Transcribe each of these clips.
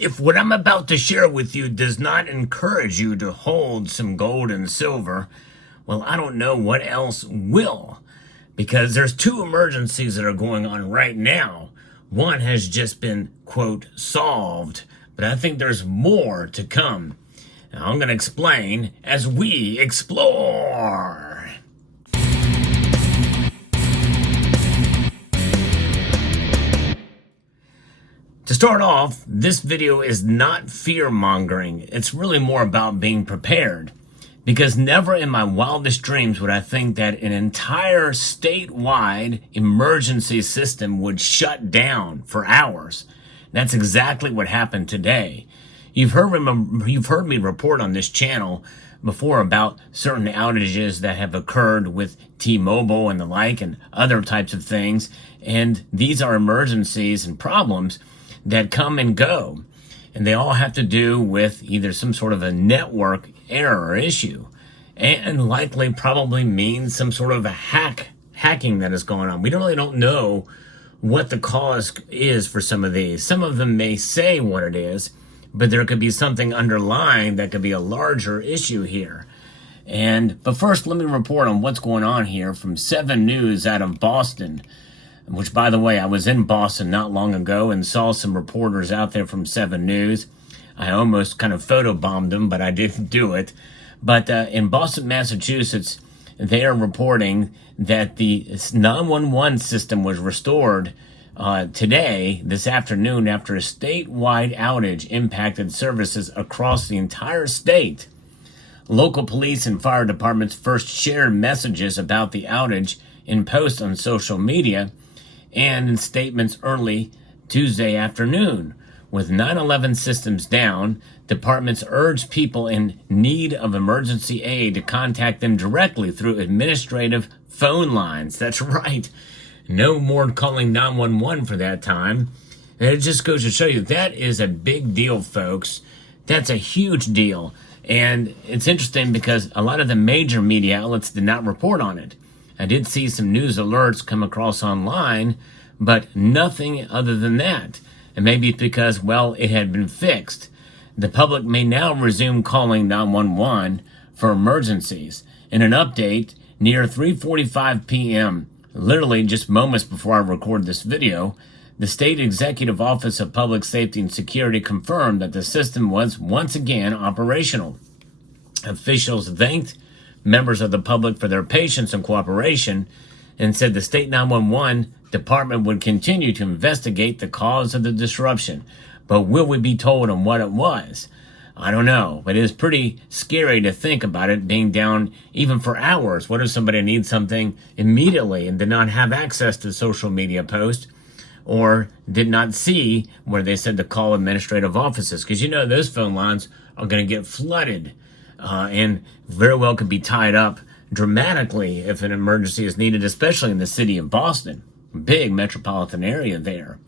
If what I'm about to share with you does not encourage you to hold some gold and silver, well, I don't know what else will. Because there's two emergencies that are going on right now. One has just been, quote, solved, but I think there's more to come. Now, I'm going to explain as we explore. To start off, this video is not fear-mongering. It's really more about being prepared. Because never in my wildest dreams would I think that an entire statewide emergency system would shut down for hours. That's exactly what happened today. You've heard me report on this channel before about certain outages that have occurred with T-Mobile and the like and other types of things. And these are emergencies and problems that come and go. And they all have to do with either some sort of a network error or issue. And likely probably means some sort of a hacking that is going on. We really don't know what the cause is for some of these. Some of them may say what it is, but there could be something underlying that could be a larger issue here. But first, let me report on what's going on here from 7 News out of Boston. Which, by the way, I was in Boston not long ago and saw some reporters out there from 7 News. I almost kind of photobombed them, but I didn't do it. But in Boston, Massachusetts, they are reporting that the 911 system was restored today, this afternoon, after a statewide outage impacted services across the entire state. Local police and fire departments first shared messages about the outage in posts on social media and in statements early Tuesday afternoon. With 911 systems down, departments urged people in need of emergency aid to contact them directly through administrative phone lines. That's right. No more calling 911 for that time. And it just goes to show you that is a big deal, folks. That's a huge deal. And it's interesting because a lot of the major media outlets did not report on it. I did see some news alerts come across online, but nothing other than that. And maybe it's because, well, it had been fixed. The public may now resume calling 911 for emergencies. In an update, near 3:45 p.m., literally just moments before I record this video, the State Executive Office of Public Safety and Security confirmed that the system was once again operational. Officials thanked members of the public for their patience and cooperation and said the state 911 department would continue to investigate the cause of the disruption. But will we be told on what it was? I don't know, but it is pretty scary to think about it being down even for hours. What if somebody needs something immediately and did not have access to social media posts or did not see where they said to call administrative offices? Because those phone lines are going to get flooded. And very well could be tied up dramatically if an emergency is needed, especially in the city of Boston, big metropolitan area there.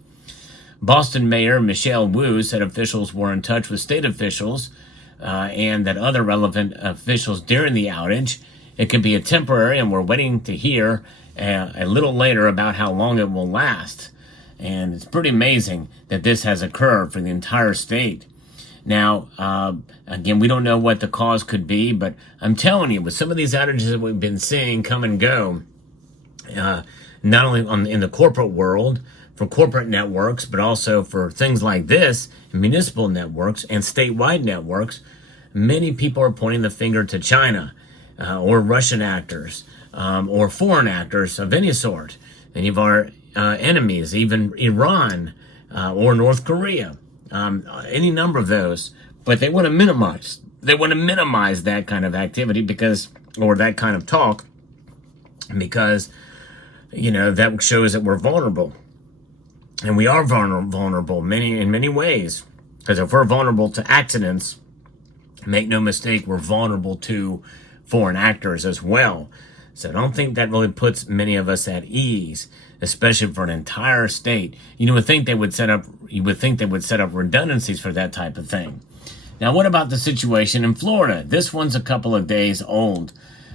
Boston Mayor Michelle Wu said officials were in touch with state officials and that other relevant officials during the outage. It could be a temporary, and we're waiting to hear a little later about how long it will last. And it's pretty amazing that this has occurred for the entire state. Now, again, we don't know what the cause could be, but I'm telling you, with some of these outages that we've been seeing come and go, not only in the corporate world, for corporate networks, but also for things like this, municipal networks and statewide networks, many people are pointing the finger to China or Russian actors or foreign actors of any sort. Many of our enemies, even Iran or North Korea. Any number of those, but they want to minimize that kind of activity or that kind of talk because, that shows that we're vulnerable. And we are vulnerable in many ways. Because if we're vulnerable to accidents, make no mistake, we're vulnerable to foreign actors as well. So I don't think that really puts many of us at ease, especially for an entire state. You would think they would set up redundancies for that type of thing. Now, what about the situation in Florida? This one's a couple of days old.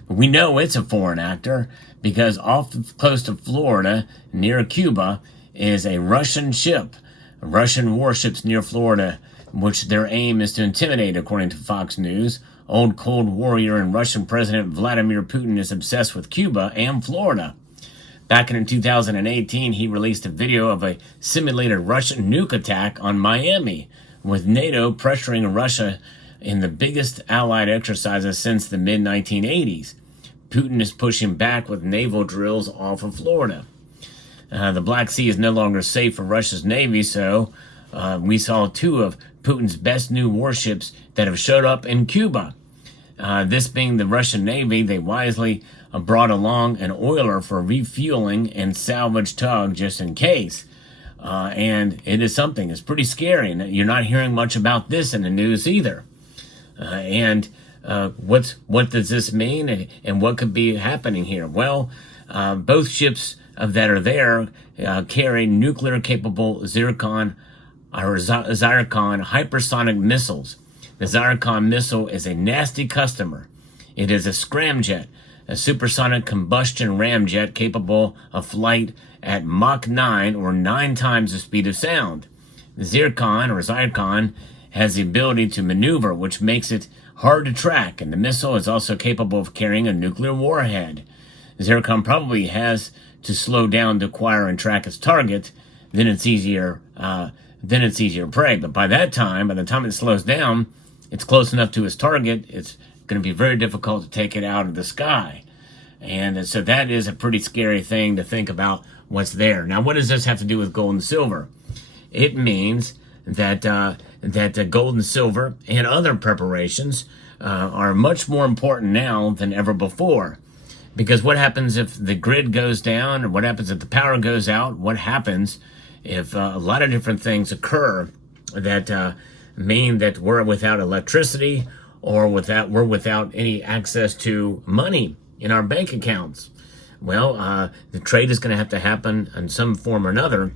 We know it's a foreign actor because off the coast of Florida, near Cuba, is a Russian ship Russian warships near Florida, which their aim is to intimidate, according to Fox News. Old Cold Warrior and Russian President Vladimir Putin is obsessed with Cuba and Florida. Back in 2018, he released a video of a simulated Russian nuke attack on Miami, with NATO pressuring Russia in the biggest Allied exercises since the mid-1980s. Putin is pushing back with naval drills off of Florida. The Black Sea is no longer safe for Russia's Navy, so we saw two of Putin's best new warships that have showed up in Cuba. This being the Russian Navy, they wisely brought along an oiler for refueling and salvage tug just in case. And it is something. It's pretty scary, and you're not hearing much about this in the news either. What does this mean, and what could be happening here? Well, both ships that are there carry nuclear-capable Zircon hypersonic missiles. The Zircon missile is a nasty customer. It is a scramjet, a supersonic combustion ramjet capable of flight at Mach 9 or 9 times the speed of sound. The Zircon has the ability to maneuver, which makes it hard to track, and the missile is also capable of carrying a nuclear warhead. Zircon probably has to slow down to acquire and track its target, then it's easier prey. But by the time it slows down, it's close enough to its target, it's going to be very difficult to take it out of the sky. And so that is a pretty scary thing to think about what's there. Now, what does this have to do with gold and silver? It means that gold and silver and other preparations are much more important now than ever before. Because what happens if the grid goes down, or what happens if the power goes out? What happens if a lot of different things occur that mean that we're without electricity, or we're without any access to money in our bank accounts? Well, the trade is going to have to happen in some form or another.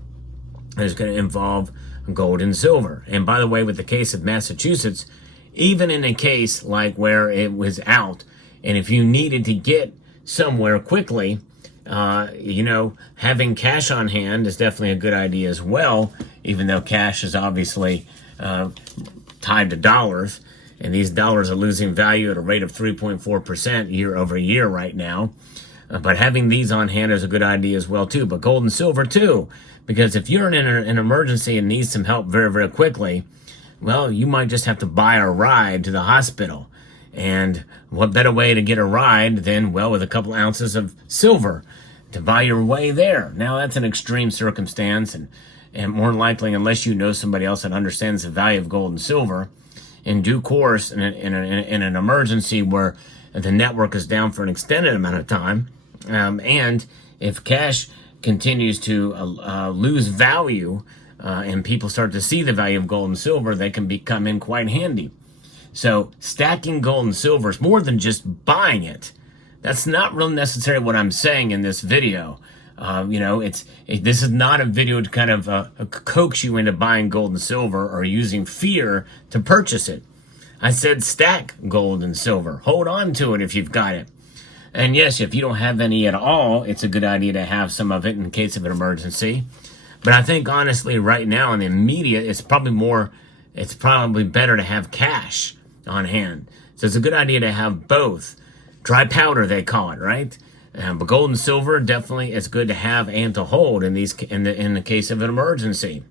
It's going to involve gold and silver. And by the way, with the case of Massachusetts, even in a case like where it was out, and if you needed to get somewhere quickly, having cash on hand is definitely a good idea as well, even though cash is obviously tied to dollars, and these dollars are losing value at a rate of 3.4% year over year right now. But having these on hand is a good idea as well too. But gold and silver too, because if you're in an emergency and need some help very, very quickly, well, you might just have to buy a ride to the hospital. And what better way to get a ride than, well, with a couple ounces of silver to buy your way there? Now, that's an extreme circumstance, and more likely, unless you know somebody else that understands the value of gold and silver, in due course, in an emergency where the network is down for an extended amount of time, and if cash continues to lose value, and people start to see the value of gold and silver, they can come in quite handy. So stacking gold and silver is more than just buying it. That's not really necessarily what I'm saying in this video. This is not a video to kind of coax you into buying gold and silver or using fear to purchase it. I said stack gold and silver. Hold on to it if you've got it. And yes, if you don't have any at all, it's a good idea to have some of it in case of an emergency. But I think honestly right now in the immediate, it's probably better to have cash on hand. So it's a good idea to have both. Dry powder, they call it, right? But gold and silver definitely is good to have and to hold in the case of an emergency.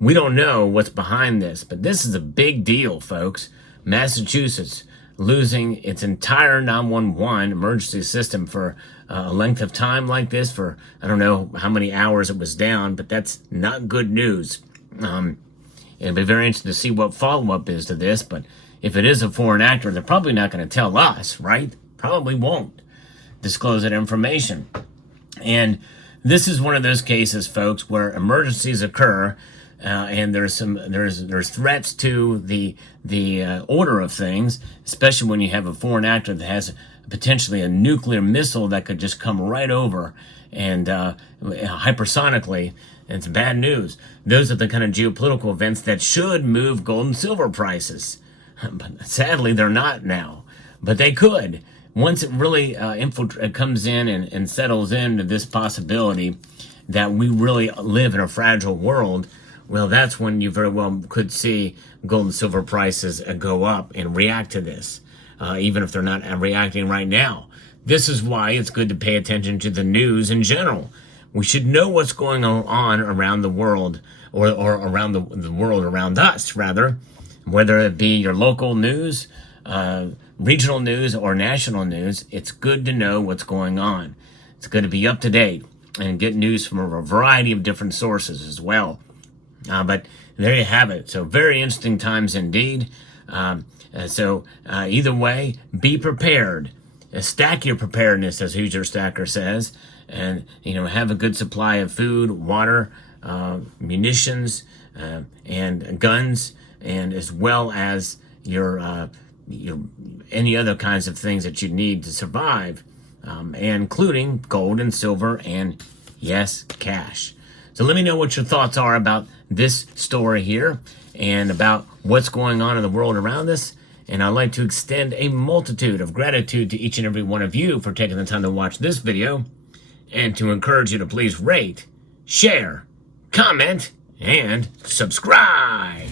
We don't know what's behind this, but this is a big deal, folks. Massachusetts losing its entire 911 emergency system for a length of time like this, for I don't know how many hours it was down, but that's not good news. It'll be very interesting to see what follow-up is to this, but if it is a foreign actor, they're probably not going to tell us, right? Probably won't disclose that information. And this is one of those cases, folks, where emergencies occur, and there's threats to the order of things, especially when you have a foreign actor that has potentially a nuclear missile that could just come right over and hypersonically. It's bad news. Those are the kind of geopolitical events that should move gold and silver prices. But sadly, they're not now. But they could. Once it really comes in and settles into this possibility that we really live in a fragile world, well, that's when you very well could see gold and silver prices go up and react to this, even if they're not reacting right now. This is why it's good to pay attention to the news in general. We should know what's going on around the world, or around the world around us, rather, whether it be your local news, regional news, or national news. It's good to know what's going on. It's good to be up to date and get news from a variety of different sources as well. But there you have it. So very interesting times indeed. Either way, be prepared. Stack your preparedness, as Hoosier Stacker says, and have a good supply of food, water, munitions, and guns, and as well as your any other kinds of things that you need to survive, including gold and silver and, yes, cash. So let me know what your thoughts are about this story here and about what's going on in the world around us. And I'd like to extend a multitude of gratitude to each and every one of you for taking the time to watch this video, and to encourage you to please rate, share, comment, and subscribe.